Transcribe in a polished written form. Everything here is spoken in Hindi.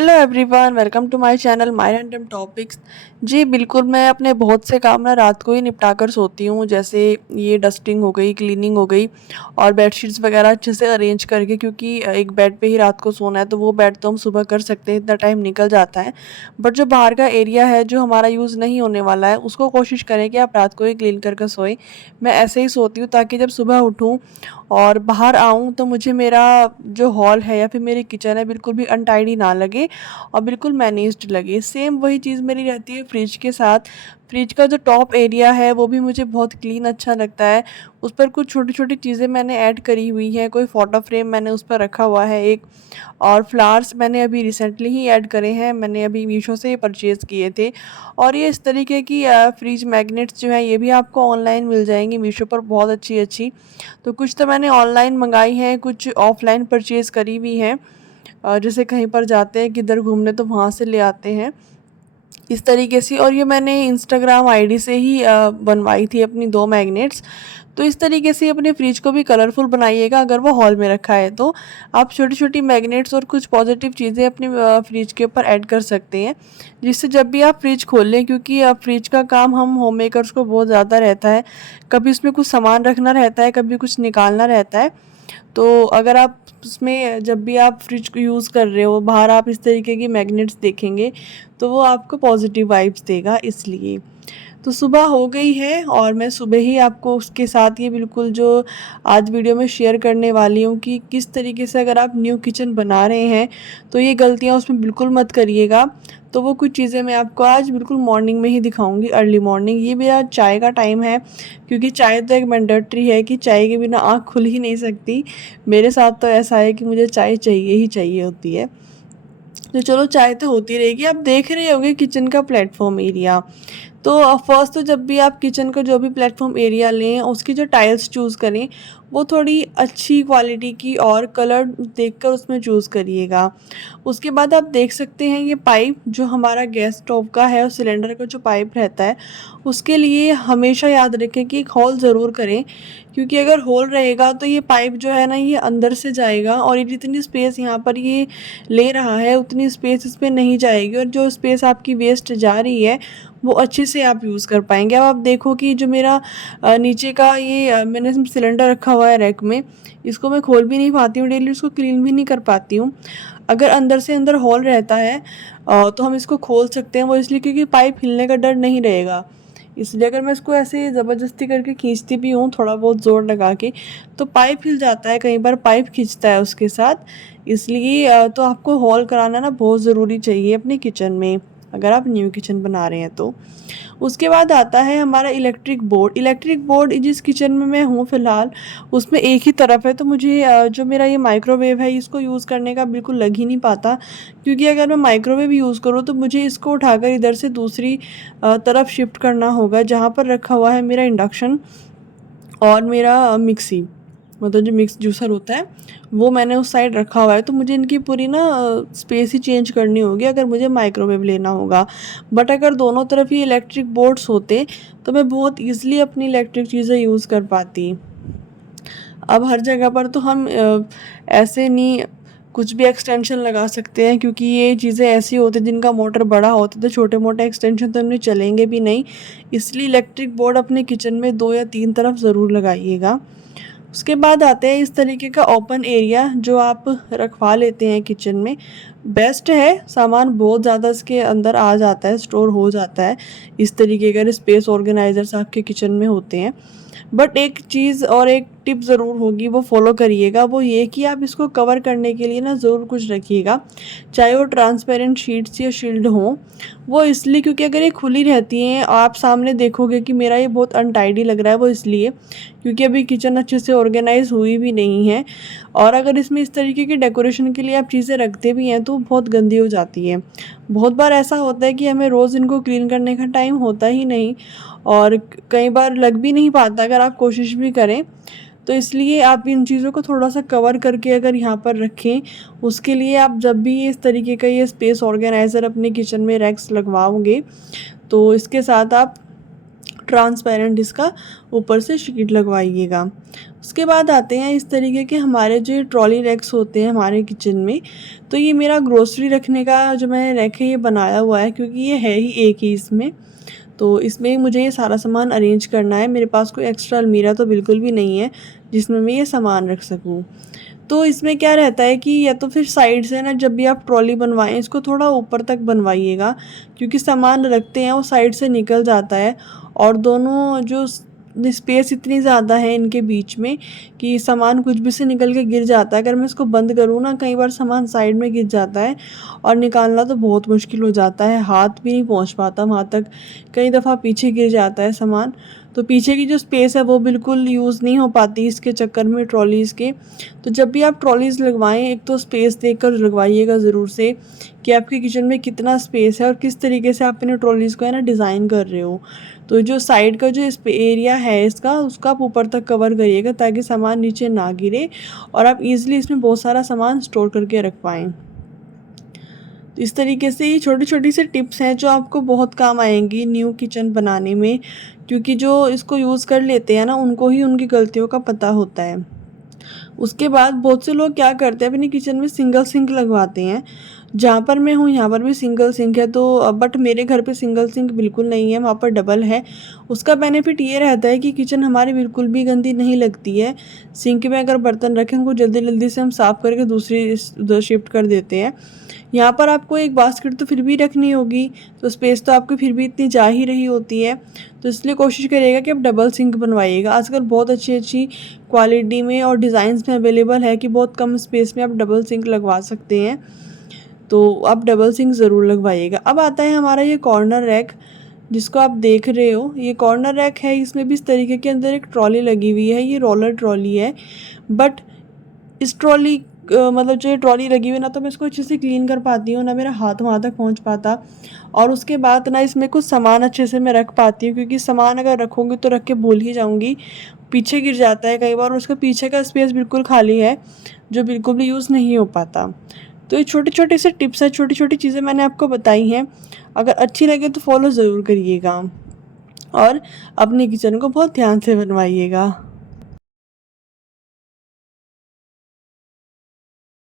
Hello everyone, welcome to my channel my random topics. जी बिल्कुल, मैं अपने बहुत से काम ना रात को ही निपटा कर सोती हूँ। जैसे ये डस्टिंग हो गई, क्लीनिंग हो गई और बेडशीट्स वगैरह अच्छे से अरेंज करके, क्योंकि एक बेड पे ही रात को सोना है तो वो बेड तो हम सुबह कर सकते हैं, इतना टाइम निकल जाता है। बट जो बाहर का एरिया है जो हमारा यूज़ नहीं होने वाला है, उसको कोशिश करें कि आप रात को ही क्लीन करके सोएं। मैं ऐसे ही सोती हूँ ताकि जब सुबह उठूँ और बाहर आऊँ तो मुझे मेरा जो हॉल है या फिर मेरी किचन है बिल्कुल भी अनटाइडी ना लगे और बिल्कुल मैनेज्ड लगे। सेम वही चीज़ मेरी रहती है फ्रिज के साथ। फ्रिज का जो टॉप एरिया है वो भी मुझे बहुत क्लीन अच्छा लगता है। उस पर कुछ छोटी-छोटी चीज़ें मैंने ऐड करी हुई हैं, कोई फ़ोटो फ्रेम मैंने उस पर रखा हुआ है एक, और फ्लावर्स मैंने अभी रिसेंटली ही ऐड करे हैं, मैंने अभी मीशो से परचेज़ किए थे। और ये इस तरीके की फ्रिज मैग्नेट्स जो हैं ये भी आपको ऑनलाइन मिल जाएँगी मीशो पर, बहुत अच्छी-अच्छी। तो कुछ तो मैंने ऑनलाइन मंगाई हैं, कुछ ऑफ़लाइन परचेज़ करी हुई हैं। जैसे कहीं पर जाते हैं किधर घूमने तो वहाँ से ले आते हैं इस तरीके से। और ये मैंने इंस्टाग्राम आईडी से ही बनवाई थी अपनी 2 मैग्नेट्स। तो इस तरीके से अपने फ्रिज को भी कलरफुल बनाइएगा अगर वो हॉल में रखा है तो। आप छोटी-छोटी मैग्नेट्स और कुछ पॉजिटिव चीज़ें अपने फ्रिज के ऊपर ऐड कर सकते हैं, जिससे जब भी आप फ्रिज खोलें, क्योंकि फ्रिज का काम हम होम मेकर्स को बहुत ज़्यादा रहता है। कभी उसमें कुछ सामान रखना रहता है, कभी कुछ निकालना रहता है। तो अगर आप उसमें जब भी आप फ्रिज को यूज़ कर रहे हो, बाहर आप इस तरीके की मैग्नेट्स देखेंगे तो वो आपको पॉजिटिव वाइब्स देगा इसलिए। तो सुबह हो गई है और मैं सुबह ही आपको उसके साथ ये बिल्कुल जो आज वीडियो में शेयर करने वाली हूँ कि किस तरीके से अगर आप न्यू किचन बना रहे हैं तो ये गलतियाँ उसमें बिल्कुल मत करिएगा। तो वो कुछ चीज़ें मैं आपको आज बिल्कुल मॉर्निंग में ही दिखाऊंगी, अर्ली मॉर्निंग। ये मेरा चाय का टाइम है, क्योंकि चाय तो एक मैंडेटरी है कि चाय के बिना आँख खुल ही नहीं सकती। मेरे साथ तो ऐसा है कि मुझे चाय चाहिए ही चाहिए होती है। तो चलो, चाय तो होती रहेगी। आप देख रहे होंगे किचन का प्लेटफॉर्म एरिया। तो फर्स्ट तो जब भी आप किचन का जो भी प्लेटफॉर्म एरिया लें, उसकी जो टाइल्स चूज़ करें वो थोड़ी अच्छी क्वालिटी की और कलर देखकर उसमें चूज़ करिएगा। उसके बाद आप देख सकते हैं ये पाइप जो हमारा गैस स्टोव का है और सिलेंडर का जो पाइप रहता है, उसके लिए हमेशा याद रखें कि एक होल ज़रूर करें, क्योंकि अगर होल रहेगा तो ये पाइप जो है ना ये अंदर से जाएगा और ये जितनी स्पेस यहाँ पर ये ले रहा है उतनी स्पेस इस पे नहीं जाएगी, और जो स्पेस आपकी वेस्ट जा रही है वो अच्छे से आप यूज़ कर पाएंगे। अब आप देखो कि जो मेरा नीचे का ये मैंने इसमें सिलेंडर रखा हुआ है रैक में, इसको मैं खोल भी नहीं पाती हूँ डेली, उसको क्लीन भी नहीं कर पाती हूँ। अगर अंदर से अंदर होल रहता है तो हम इसको खोल सकते हैं, वो इसलिए क्योंकि पाइप हिलने का डर नहीं रहेगा। इसलिए अगर मैं इसको ऐसे ज़बरदस्ती करके खींचती भी हूँ थोड़ा बहुत ज़ोर लगा के, तो पाइप हिल जाता है, कई बार पाइप खींचता है उसके साथ। इसलिए तो आपको हॉल कराना ना बहुत ज़रूरी चाहिए अपने किचन में, अगर आप न्यू किचन बना रहे हैं तो। उसके बाद आता है हमारा इलेक्ट्रिक बोर्ड। इलेक्ट्रिक बोर्ड जिस किचन में मैं हूँ फ़िलहाल, उसमें एक ही तरफ है, तो मुझे जो मेरा ये माइक्रोवेव है इसको यूज़ करने का बिल्कुल लग ही नहीं पाता। क्योंकि अगर मैं माइक्रोवेव यूज़ करूँ तो मुझे इसको उठाकर इधर से दूसरी तरफ शिफ्ट करना होगा जहाँ पर रखा हुआ है मेरा इंडक्शन और मेरा मिक्सी, मतलब जो मिक्स जूसर होता है वो मैंने उस साइड रखा हुआ है। तो मुझे इनकी पूरी ना स्पेस ही चेंज करनी होगी अगर मुझे माइक्रोवेव लेना होगा। बट अगर दोनों तरफ ही इलेक्ट्रिक बोर्ड्स होते तो मैं बहुत ईज़िली अपनी इलेक्ट्रिक चीज़ें यूज़ कर पाती। अब हर जगह पर तो हम ऐसे नहीं कुछ भी एक्सटेंशन लगा सकते हैं, क्योंकि ये चीज़ें ऐसी होती हैं जिनका मोटर बड़ा होता है, तो छोटे मोटे एक्सटेंशन तो इनमें चलेंगे भी नहीं। इसलिए इलेक्ट्रिक बोर्ड अपने किचन में 2 या 3 तरफ ज़रूर लगाइएगा। उसके बाद आते हैं इस तरीके का ओपन एरिया जो आप रखवा लेते हैं किचन में। बेस्ट है, सामान बहुत ज़्यादा इसके अंदर आ जाता है, स्टोर हो जाता है। इस तरीके के स्पेस ऑर्गेनाइजर्स आपके किचन में होते हैं। बट एक चीज़ और एक टिप ज़रूर होगी, वो फॉलो करिएगा। वो ये कि आप इसको कवर करने के लिए ना ज़रूर कुछ रखिएगा, चाहे वो ट्रांसपेरेंट शीट्स या शील्ड हों। वो इसलिए क्योंकि अगर ये खुली रहती हैं आप सामने देखोगे कि मेरा ये बहुत अनटाइडी लग रहा है, वो इसलिए क्योंकि अभी किचन अच्छे से ऑर्गेनाइज हुई भी नहीं है। और अगर इसमें इस तरीके की डेकोरेशन के लिए आप चीज़ें रखते भी हैं तो बहुत गंदी हो जाती है। बहुत बार ऐसा होता है कि हमें रोज़ इनको क्लीन करने का टाइम होता ही नहीं, और कई बार लग भी नहीं पाता अगर आप कोशिश भी करें। तो इसलिए आप इन चीज़ों को थोड़ा-सा कवर करके अगर यहाँ पर रखें, उसके लिए आप जब भी इस तरीके का ये स्पेस ऑर्गेनाइज़र अपने किचन में रैक्स लगवाओगे, तो इसके साथ आप ट्रांसपेरेंट इसका ऊपर से शीट लगवाइएगा। उसके बाद आते हैं इस तरीके के हमारे जो ट्रॉली रैक्स होते हैं हमारे किचन में। तो ये मेरा ग्रोसरी रखने का जो मैंने रैक है ये बनाया हुआ है, क्योंकि ये है ही एक ही इसमें। तो इसमें मुझे ये सारा सामान अरेंज करना है। मेरे पास कोई एक्स्ट्रा अलमीरा तो बिल्कुल भी नहीं है जिसमें मैं ये सामान रख सकूँ। तो इसमें क्या रहता है कि या तो फिर साइड से ना, जब भी आप ट्रॉली बनवाएं इसको थोड़ा ऊपर तक बनवाइएगा, क्योंकि सामान रखते हैं वो साइड से निकल जाता है। और दोनों जो स्पेस इतनी ज़्यादा है इनके बीच में कि सामान कुछ भी से निकल के गिर जाता है। अगर मैं इसको बंद करूँ ना, कई बार सामान साइड में गिर जाता है और निकालना तो बहुत मुश्किल हो जाता है, हाथ भी नहीं पहुँच पाता वहाँ तक। कई दफ़ा पीछे गिर जाता है सामान, तो पीछे की जो स्पेस है वो बिल्कुल यूज़ नहीं हो पाती इसके चक्कर में ट्रॉलीज़ के। तो जब भी आप ट्रॉलीज़ लगवाएं एक तो स्पेस देखकर लगवाइएगा ज़रूर से, कि आपके किचन में कितना स्पेस है और किस तरीके से आप अपने ट्रॉलीज़ को है ना डिज़ाइन कर रहे हो। तो जो साइड का जो एरिया है इसका, उसका आप ऊपर तक कवर करिएगा ताकि सामान नीचे ना गिरे और आप ईज़िली इसमें बहुत सारा सामान स्टोर करके रख पाएँ। तो इस तरीके से ये छोटी छोटी सी टिप्स हैं जो आपको बहुत काम आएंगी न्यू किचन बनाने में, क्योंकि जो इसको यूज़ कर लेते हैं ना उनको ही उनकी गलतियों का पता होता है। उसके बाद बहुत से लोग क्या करते हैं, अपने किचन में सिंगल सिंक लगवाते हैं। जहाँ पर मैं हूँ यहाँ पर भी सिंगल सिंक है, तो बट मेरे घर पे सिंगल सिंक बिल्कुल नहीं है, वहाँ पर डबल है। उसका बेनिफिट ये रहता है कि किचन हमारी बिल्कुल भी गंदी नहीं लगती है। सिंक में अगर बर्तन रखें उनको जल्दी जल्दी से हम साफ़ करके दूसरी उधर शिफ्ट कर देते हैं। यहाँ पर आपको एक बास्केट तो फिर भी रखनी होगी, तो स्पेस तो आपकी फिर भी इतनी जा ही रही होती है। तो इसलिए कोशिश करिएगा कि आप डबल सिंक बनवाइएगा। आजकल बहुत अच्छी अच्छी क्वालिटी में और डिज़ाइंस में अवेलेबल है कि बहुत कम स्पेस में आप डबल सिंक लगवा सकते हैं। तो आप डबल सिंक ज़रूर लगवाइएगा। अब आता है हमारा ये कॉर्नर रैक जिसको आप देख रहे हो। ये कॉर्नर रैक है, इसमें भी इस तरीके के अंदर एक ट्रॉली लगी हुई है। ये रोलर ट्रॉली है, बट इस ट्रॉली मतलब जो ये ट्रॉली लगी हुई है ना, तो मैं इसको अच्छे से क्लीन कर पाती हूँ ना, मेरा हाथ वहाँ तक पहुँच पाता। और उसके बाद ना इसमें कुछ सामान अच्छे से मैं रख पाती हूँ, क्योंकि सामान अगर रखूँगी तो रख के भूल ही जाऊँगी, पीछे गिर जाता है कई बार। और उसका पीछे का स्पेस बिल्कुल खाली है जो बिल्कुल भी यूज़ नहीं हो पाता। तो ये छोटे छोटे से टिप्स हैं, छोटी छोटी चीज़ें मैंने आपको बताई हैं। अगर अच्छी लगे तो फॉलो ज़रूर करिएगा और अपने किचन को बहुत ध्यान से बनवाइएगा।